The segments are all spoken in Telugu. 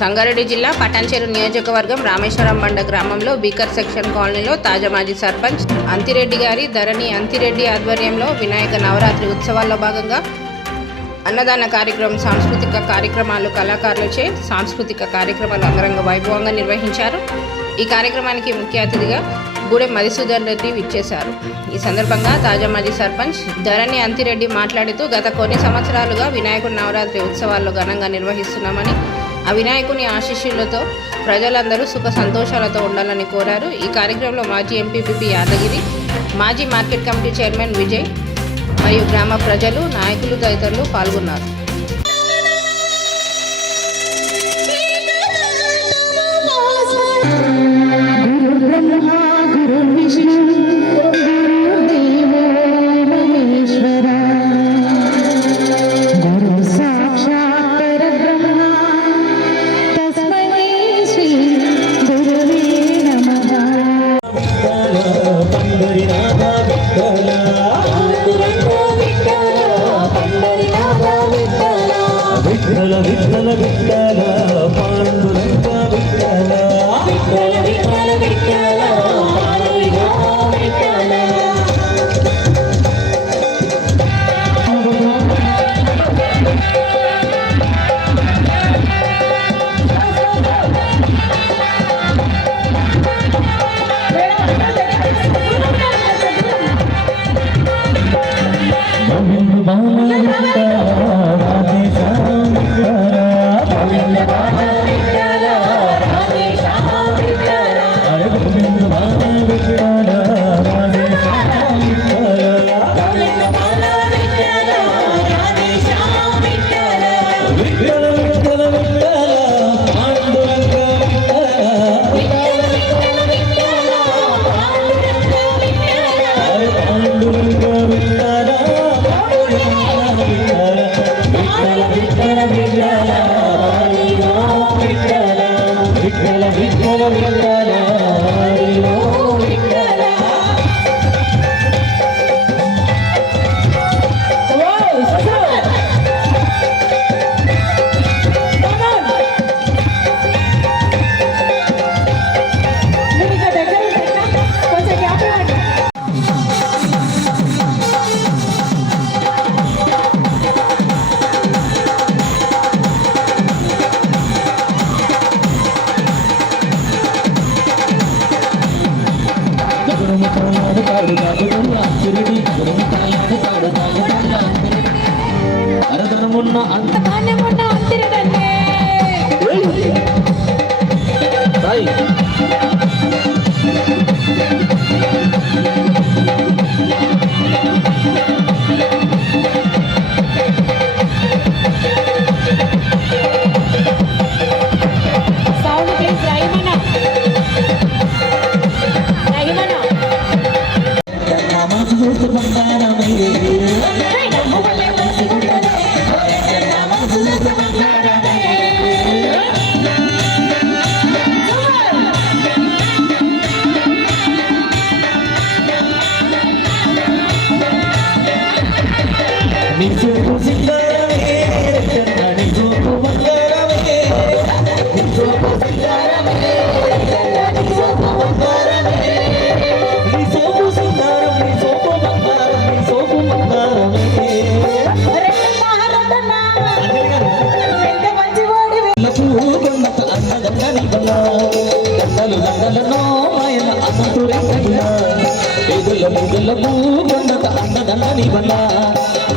సంగారెడ్డి జిల్లా పటాన్చెరు నియోజకవర్గం రామేశ్వరం బండ గ్రామంలో బీకర్ సెక్షన్ కాలనీలో తాజా మాజీ సర్పంచ్ అంతిరెడ్డి గారి ధరణి అంతిరెడ్డి ఆధ్వర్యంలో వినాయక నవరాత్రి ఉత్సవాల్లో భాగంగా అన్నదాన కార్యక్రమం, సాంస్కృతిక కార్యక్రమాలు, కళాకారులచే సాంస్కృతిక కార్యక్రమాలు అంగరంగ వైభవంగా నిర్వహించారు. ఈ కార్యక్రమానికి ముఖ్య అతిథిగా గూడెం మధుసూదన్ రెడ్డి విచ్చేశారు. ఈ సందర్భంగా తాజా మాజీ సర్పంచ్ ధరణి అంతిరెడ్డి మాట్లాడుతూ గత కొన్ని సంవత్సరాలుగా వినాయకుడి నవరాత్రి ఉత్సవాల్లో ఘనంగా నిర్వహిస్తున్నామని, ఆ వినాయకుని ఆశీస్సులతో ప్రజలందరూ సుఖ సంతోషాలతో ఉండాలని కోరారు. ఈ కార్యక్రమంలో మాజీ ఎంపీపీ యాదగిరి, మాజీ మార్కెట్ కమిటీ చైర్మన్ విజయ్ మరియు గ్రామ ప్రజలు, నాయకులు తదితరులు పాల్గొన్నారు.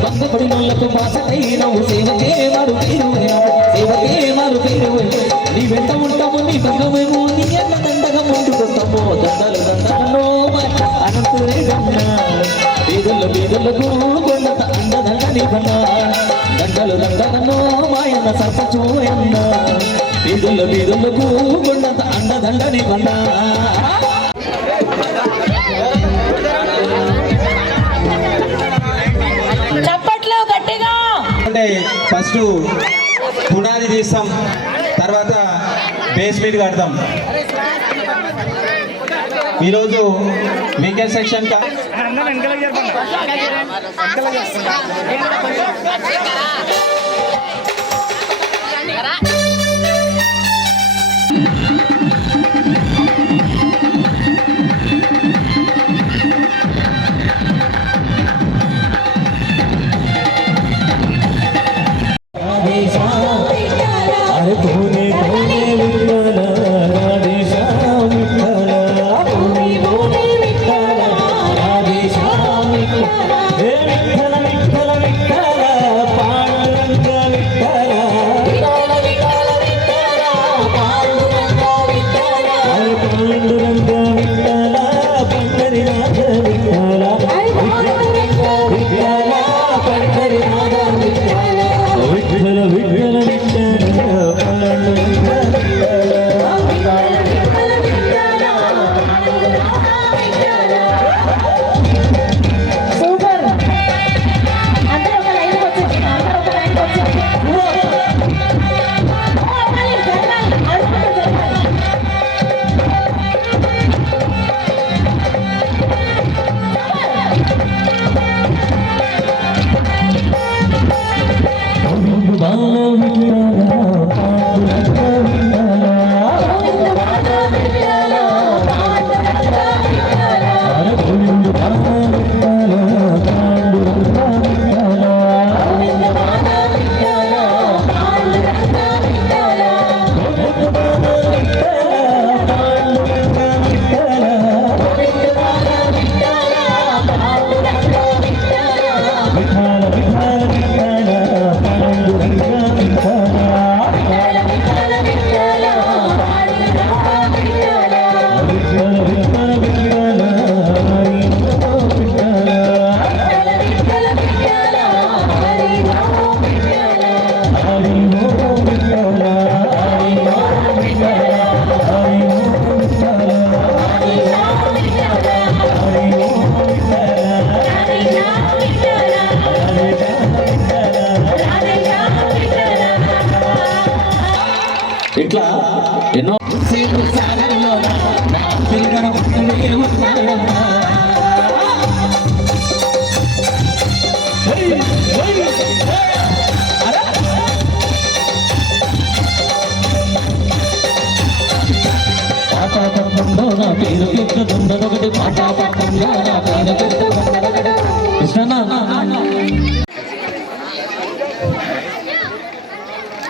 బంధపడినోళ్లకు మాసైనవు సేవకే మారు పేరు నీ వెంట ఉంటాము, నీ బంధమేమో నీ ఎన్న దండగా ముందుకొస్తాము. దండలు దండలలో అనంతురే గన్న బీదులకు కొండంత అండదండ నీ బల్ల. దండలు దండలలో మాయన్న సర్పంచు అన్న బీదులకు కొండంత అండదండ నీ బల్ల. ఫస్ట్ పునాది తీస్తాం, తర్వాత బేస్మెంట్ కడతాం. ఈరోజు వీకెండ్ సెక్షన్ సూపర్ అందరూ ఒక లైన్ వచ్చేసి అందరూ ఒక లైన్ వచ్చేసి మళ్ళీ జరగాలి అడుగుతూ జరగాలి ఇట్లా ఎన్నో పాఠాపంలో నా పేరు పెట్టుకుందొకటి పాఠాపంలో నా పేరు పెట్టుకుందొకటి కృష్ణ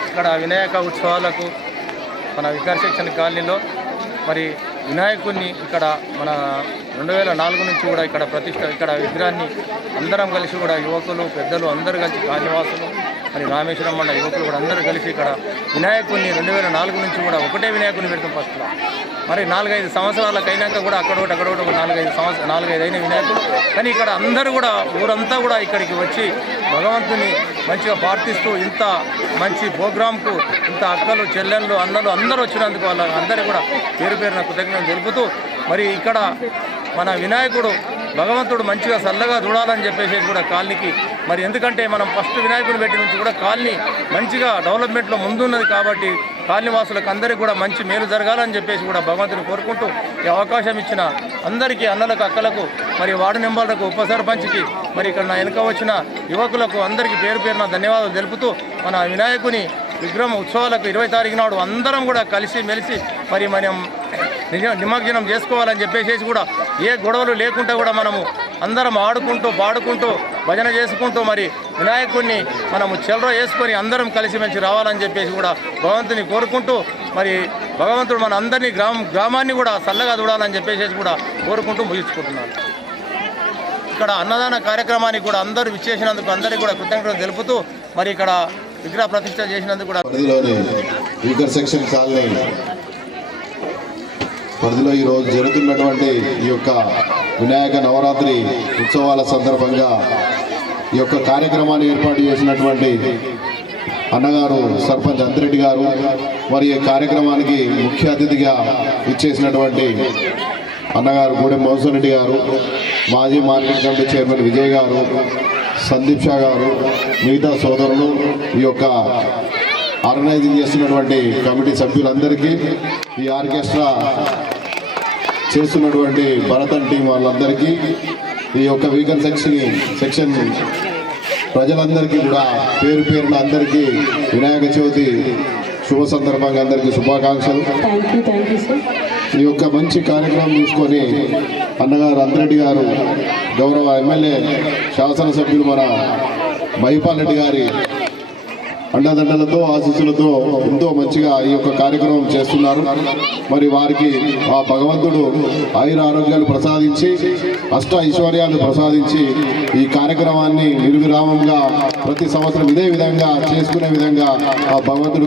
ఇక్కడ వినాయక ఉత్సవాలకు మన వికార్ సెక్షన్ కాలనీలో మరి వినాయకుడిని ఇక్కడ మన 2004 నుంచి కూడా ఇక్కడ ఇక్కడ విగ్రహాన్ని అందరం కలిసి కూడా యువకులు పెద్దలు అందరూ కలిసి కాలనీవాసులు మరి రామేశ్వరం మండల యువకులు కూడా అందరూ కలిసి ఇక్కడ వినాయకుడిని 2004 నుంచి కూడా ఒకటే వినాయకుడిని పెడతాం ఫస్ట్లో మరి 4-5 సంవత్సరాలకు అయినాక కూడా అక్కడ ఒక 4-5 అయిన వినాయకుడు కానీ ఇక్కడ అందరూ కూడా ఊరంతా కూడా ఇక్కడికి వచ్చి భగవంతుని మంచిగా ప్రార్థిస్తూ ఇంత మంచి ప్రోగ్రాంకు ఇంత అక్కలు చెల్లెళ్ళు అన్నలు అందరూ వచ్చినందుకు వాళ్ళ అందరూ కూడా పేరు పేరున కృతజ్ఞతలు తెలుపుతూ మరి ఇక్కడ మన వినాయకుడు భగవంతుడు మంచిగా చల్లగా చూడాలని చెప్పేసి కూడా కాలనీకి మరి ఎందుకంటే మనం ఫస్ట్ వినాయకుడిని పెట్టి నుంచి కూడా కాలనీ మంచిగా డెవలప్మెంట్లో ముందున్నది కాబట్టి కాలనీ వాసులకు అందరికీ కూడా మంచి మేలు జరగాలని చెప్పేసి కూడా భగవంతుని కోరుకుంటూ ఈ అవకాశం ఇచ్చిన అందరికీ అన్నలకు అక్కలకు మరి వార్డు మెంబర్లకు ఉప సర్పంచ్కి మరి ఇక్కడ నా వెనుక వచ్చిన యువకులకు అందరికీ పేరు పేరున ధన్యవాదాలు తెలుపుతూ మన వినాయకుని విగ్రహం ఉత్సవాలకు 20 తారీఖు నాడు అందరం కూడా కలిసి మెలిసి మరి మనం నిమజ్జనం చేసుకోవాలని చెప్పేసి కూడా ఏ గొడవలు లేకుండా కూడా మనము అందరం ఆడుకుంటూ పాడుకుంటూ భజన చేసుకుంటూ మరి వినాయకుడిని మనము చెలర వేసుకొని అందరం కలిసిమెలిసి రావాలని చెప్పేసి కూడా భగవంతుని కోరుకుంటూ మరి భగవంతుడు మన అందరినీ గ్రామాన్ని కూడా చల్లగా చూడాలని చెప్పేసి కూడా కోరుకుంటూ ముగించుకుంటున్నాను. ఇక్కడ అన్నదాన కార్యక్రమానికి కూడా అందరూ విచ్చేసినందుకు అందరికీ కూడా కృతజ్ఞతలు తెలుపుతూ మరి ఇక్కడ విగ్రహ ప్రతిష్ట చేసినందుకు కూడా వికార్ సెక్షన్ కాలనీ పరిధిలో ఈరోజు జరుగుతున్నటువంటి ఈ యొక్క వినాయక నవరాత్రి ఉత్సవాల సందర్భంగా ఈ యొక్క కార్యక్రమాన్ని ఏర్పాటు చేసినటువంటి అన్నగారు సర్పంచ్ అంతిరెడ్డి గారు మరి ఈ కార్యక్రమానికి ముఖ్య అతిథిగా ఇచ్చేసినటువంటి అన్నగారు గూడెం మౌసన్ రెడ్డి గారు, మాజీ మార్కెట్ కమిటీ చైర్మన్ విజయ్ గారు, సందీప్ షా గారు, మిగతా సోదరులు, ఈ యొక్క ఆర్గనైజింగ్ చేస్తున్నటువంటి కమిటీ సభ్యులందరికీ, ఈ ఆర్కెస్ట్రా చేస్తున్నటువంటి భరతన్ టీం వాళ్ళందరికీ, ఈ యొక్క వీగన్ సెక్షన్ ప్రజలందరికీ కూడా పేరు పేరున అందరికీ వినాయక చవితి శుభ సందర్భంగా అందరికీ శుభాకాంక్షలు. ఈ యొక్క మంచి కార్యక్రమం తీసుకొని అన్నగారు అంతిరెడ్డి గారు, గౌరవ ఎమ్మెల్యే శాసనసభ్యులు మన మహిపాల్ రెడ్డి గారి అండదండలతో ఆశీస్సులతో ఎంతో మంచిగా ఈ యొక్క కార్యక్రమం చేస్తున్నారు. మరి వారికి ఆ భగవంతుడు ఆయుర ఆరోగ్యాలు ప్రసాదించి అష్ట ఐశ్వర్యాలు ప్రసాదించి ఈ కార్యక్రమాన్ని నిర్విరామంగా ప్రతి సంవత్సరం ఇదే విధంగా చేసుకునే విధంగా ఆ భగవంతుడు